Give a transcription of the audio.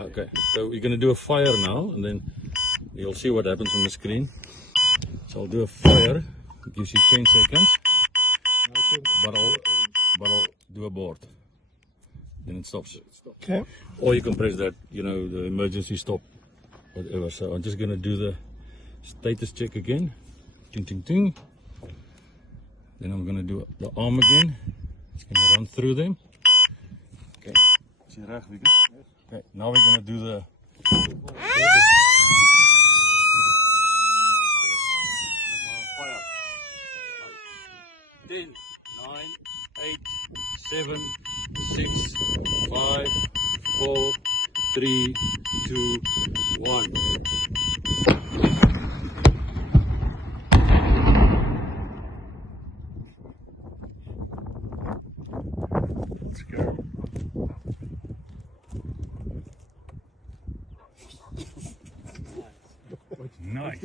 Okay, so we're going to do a fire now, and then you'll see what happens on the screen. So I'll do a fire. It gives you 10 seconds, but I'll do a board. Then it stops. Okay. Or you can press that, you know, the emergency stop, whatever. So I'm just going to do the status check again. Ting, ting, ting. Then I'm going to do the arm again. It's going to run through them. Okay. Okay, now we're going to do the... Ten, 9, 8, 7, 6, 5, 4, 3, 2, 1. Let's go. Nice.